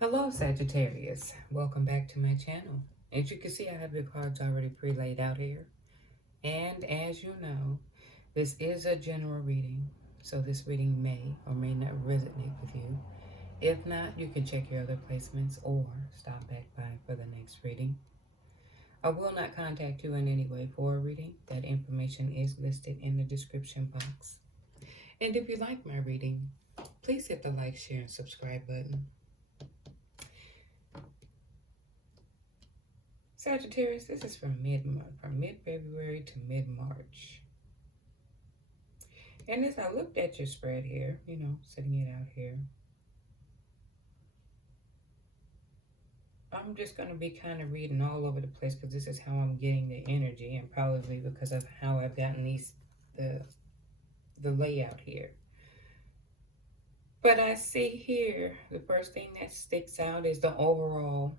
Hello, Sagittarius. Welcome back to my channel. As you can see, I have your cards already pre-laid out here. And as you know, this is a general reading, so this reading may or may not resonate with you. If not, you can check your other placements or stop back by for the next reading. I will not contact you in any way for a reading. That information is listed in the description box. And if you like my reading, please hit the like, share, and subscribe button. Sagittarius, this is from mid-February to mid-March. And as I looked at your spread here, sitting it out here, I'm just going to be kind of reading all over the place because this is how I'm getting the energy, and probably because of how I've gotten the layout here. But I see here, the first thing that sticks out is the overall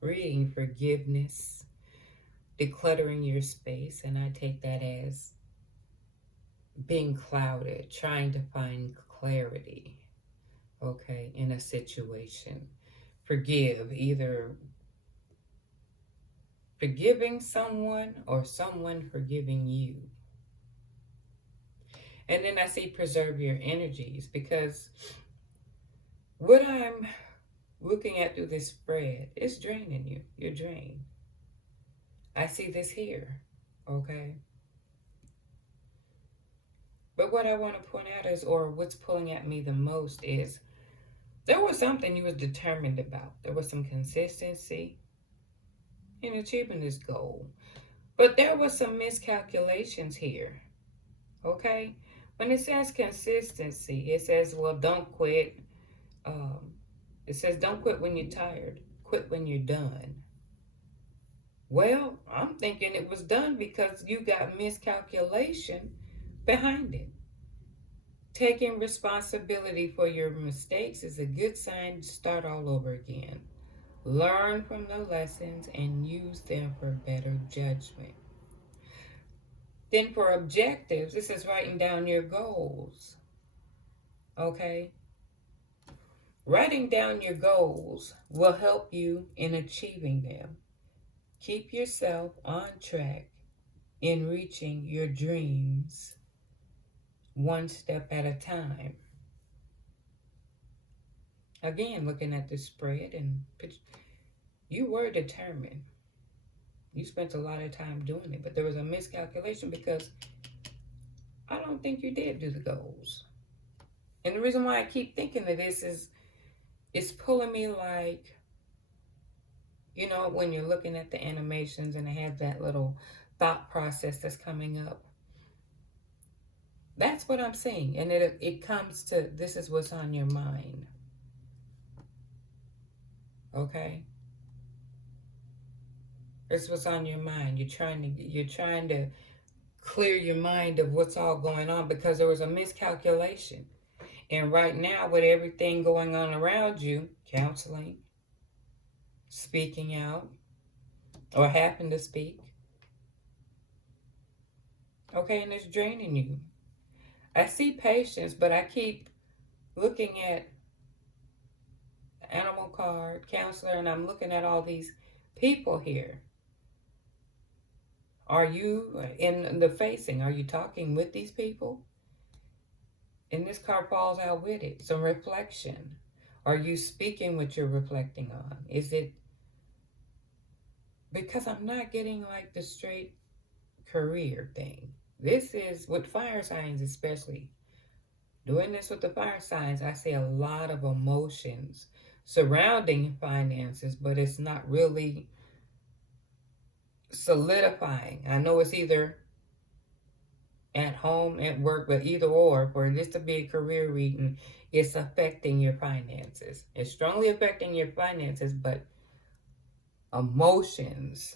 reading: forgiveness, decluttering your space, and I take that as being clouded, trying to find clarity, okay, in a situation. Forgive, either forgiving someone or someone forgiving you. And then I see preserve your energies, because what I'm looking at through this spread is draining you. You're drained. I see this here, okay? But what I want to point out is, or what's pulling at me the most is, there was something you was determined about. There was some consistency in achieving this goal. But there was some miscalculations here, okay? When it says consistency, it says, well, don't quit. It says, don't quit when you're tired. Quit when you're done. Well, I'm thinking it was done because you got miscalculation behind it. Taking responsibility for your mistakes is a good sign to start all over again. Learn from the lessons and use them for better judgment. Then for objectives, this is writing down your goals. Okay? Writing down your goals will help you in achieving them. Keep yourself on track in reaching your dreams one step at a time. Again, looking at this spread, and you were determined. You spent a lot of time doing it, but there was a miscalculation because I don't think you did do the goals. And the reason why I keep thinking of this is it's pulling me like, when you're looking at the animations and it has that little thought process that's coming up. That's what I'm seeing. And it comes to, this is what's on your mind. Okay? It's what's on your mind. You're trying to clear your mind of what's all going on because there was a miscalculation. And right now, with everything going on around you, counseling, speaking out, or having to speak, okay, and it's draining you. I see patience, but I keep looking at animal card, counselor, and I'm looking at all these people here. Are you in the facing? Are you talking with these people? And this card falls out with it. Some reflection. Are you speaking what you're reflecting on? Is it because I'm not getting like the straight career thing? This is with fire signs, especially. Doing this with the fire signs, I see a lot of emotions surrounding finances, but it's not really solidifying. I know it's either at home, at work, but either or, for this to be a career reading, it's affecting your finances. It's strongly affecting your finances, but emotions,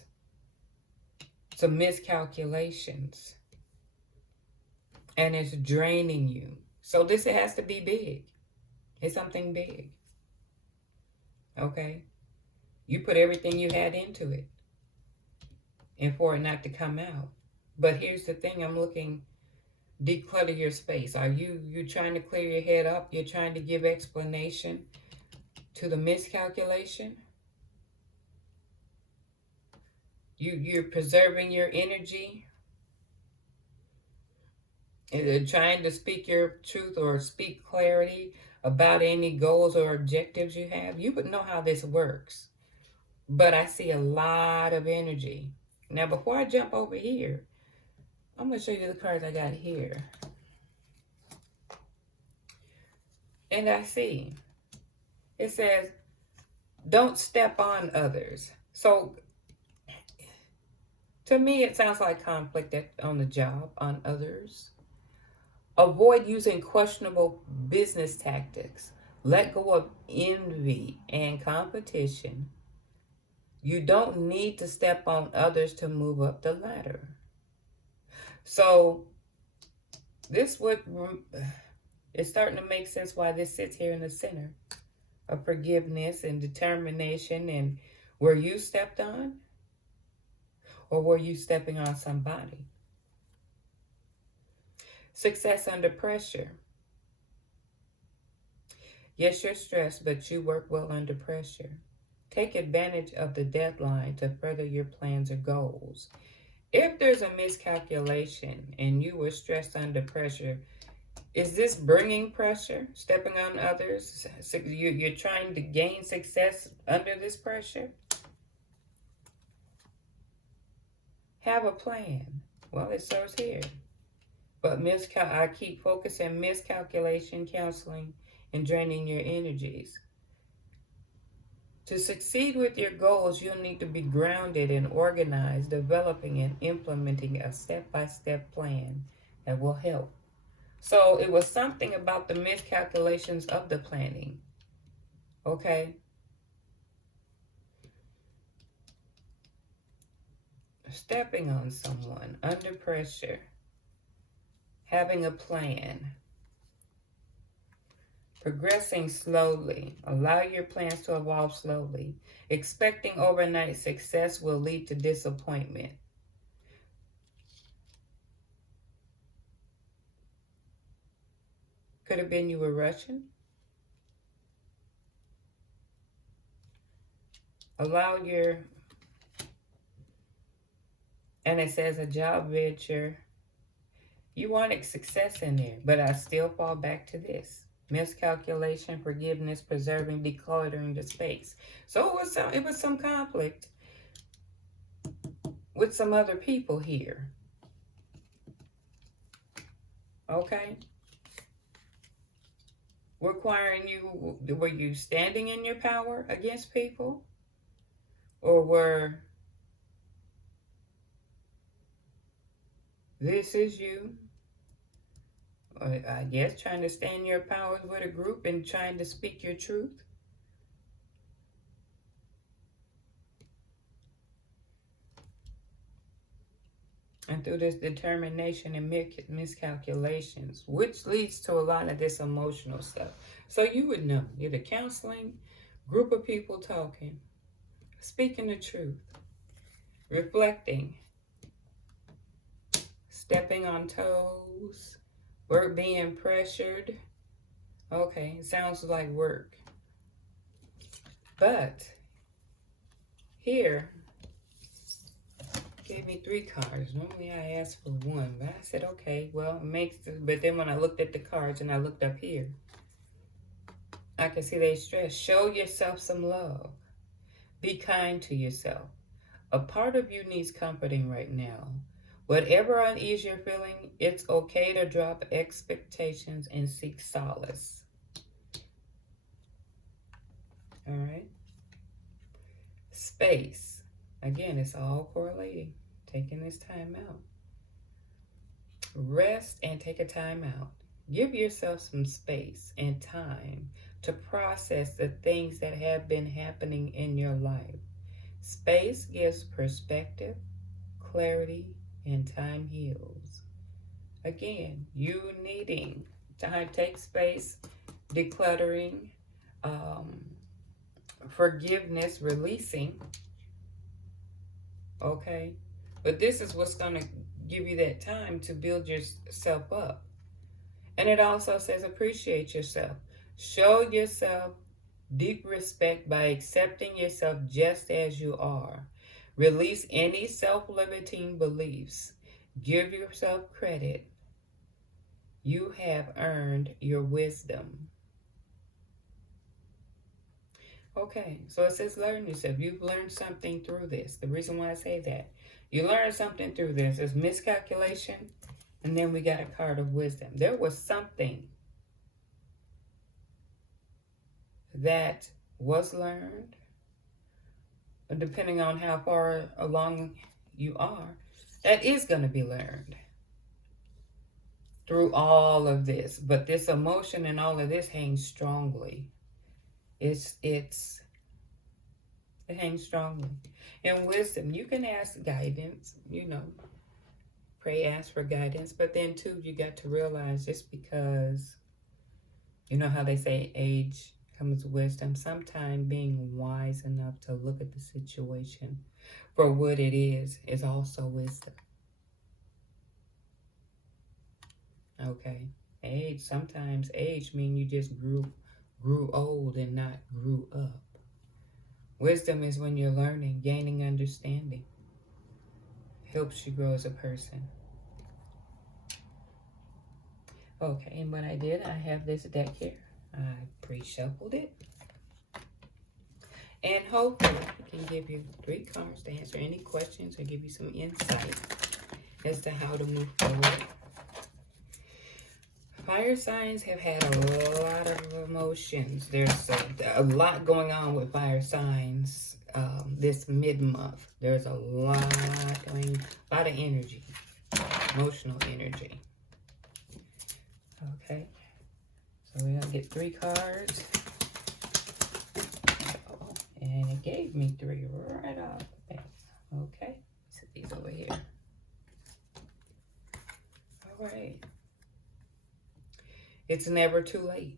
some miscalculations, and it's draining you. So this has to be big. It's something big. Okay? You put everything you had into it, and for it not to come out. But here's the thing, I'm looking, declutter your space. Are you trying to clear your head up? You're trying to give explanation? to the miscalculation. You're preserving your energy and trying to speak your truth or speak clarity about any goals or objectives you have. You would know how this works. But I see a lot of energy. Now, before I jump over here, I'm going to show you the cards I got here. And I see, it says, don't step on others. So, to me, it sounds like conflict on the job, on others. Avoid using questionable business tactics. Let go of envy and competition. You don't need to step on others to move up the ladder. So, this would, it's starting to make sense why this sits here in the center of forgiveness and determination. And were you stepped on? Or were you stepping on somebody? Success under pressure. Yes, you're stressed, but you work well under pressure. Take advantage of the deadline to further your plans or goals. If there's a miscalculation and you were stressed under pressure, is this bringing pressure, stepping on others? You're trying to gain success under this pressure? Have a plan. Well, it shows here. But I keep focusing miscalculation, counseling, and draining your energies. To succeed with your goals, you'll need to be grounded and organized, developing and implementing a step-by-step plan that will help. So it was something about the miscalculations of the planning. Okay? Stepping on someone under pressure. Having a plan. Progressing slowly. Allow your plans to evolve slowly. Expecting overnight success will lead to disappointment. Could have been you were rushing. Allow your, and it says a job venture. You wanted success in there, but I still fall back to this. Miscalculation, forgiveness, preserving, decluttering the space. So it was some conflict with some other people here. Okay? Requiring you, were you standing in your power against people? Or were, this is you, I guess, trying to stand your powers with a group and trying to speak your truth? And through this determination and miscalculations, which leads to a lot of this emotional stuff. So you would know, either counseling, group of people talking, speaking the truth, reflecting, stepping on toes, work being pressured. Okay, sounds like work. But here, gave me 3 cards. Normally I ask for 1, but I said, okay, well, it makes, but then when I looked at the cards and I looked up here, I can see they stress, show yourself some love. Be kind to yourself. A part of you needs comforting right now. Whatever unease you're feeling, it's okay to drop expectations and seek solace. All right? Space. Again, it's all correlating. Taking this time out. Rest and take a time out. Give yourself some space and time to process the things that have been happening in your life. Space gives perspective, clarity, and time heals. Again, you needing time, take space, decluttering, forgiveness, releasing. Okay? But this is what's going to give you that time to build yourself up. And it also says appreciate yourself. Show yourself Deep respect by accepting yourself just as you are. Release any self-limiting beliefs. Give yourself credit. You have earned your wisdom. Okay, so it says learn yourself. You've learned something through this. The reason why I say that, you learned something through this is miscalculation, and then we got a card of wisdom. There was something that was learned, depending on how far along you are, that is going to be learned through all of this. But this emotion and all of this hangs strongly. It hangs strongly. And wisdom, you can ask guidance, pray, ask for guidance. But then too, you got to realize, just because, you know how they say age comes wisdom, sometimes being wise enough to look at the situation for what it is also wisdom. Okay. Sometimes age means you just grew old and not grew up. Wisdom is when you're learning, gaining understanding. Helps you grow as a person. Okay, and what I did, I have this deck here. I pre-shuffled it. And hopefully I can give you 3 cards to answer any questions or give you some insight as to how to move forward. Fire signs have had a lot of emotions. There's a lot going on with fire signs this mid-month. There's a lot of energy, emotional energy. Okay, so we're going to get 3 cards. And it gave me 3 right off the bat. Okay, set these over here. All right. It's never too late.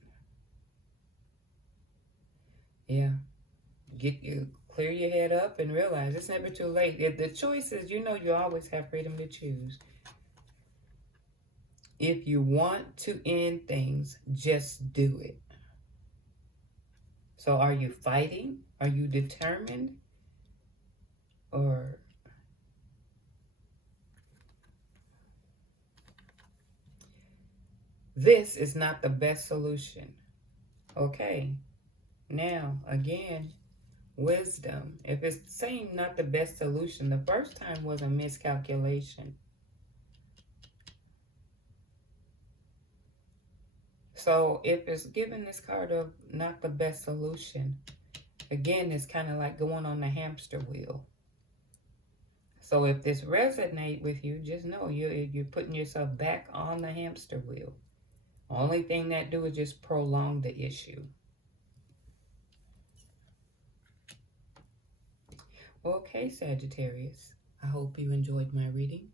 Yeah. Clear your head up and realize it's never too late. The choice is, you always have freedom to choose. If you want to end things, just do it. So are you fighting? Are you determined? Or this is not the best solution. Okay. Now, again, wisdom. If it's saying not the best solution, the first time was a miscalculation. So if it's given this card of not the best solution, again, it's kind of like going on the hamster wheel. So if this resonates with you, just know you're putting yourself back on the hamster wheel. Only thing that do is just prolong the issue. Okay, Sagittarius, I hope you enjoyed my reading.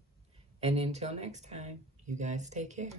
And until next time, you guys take care.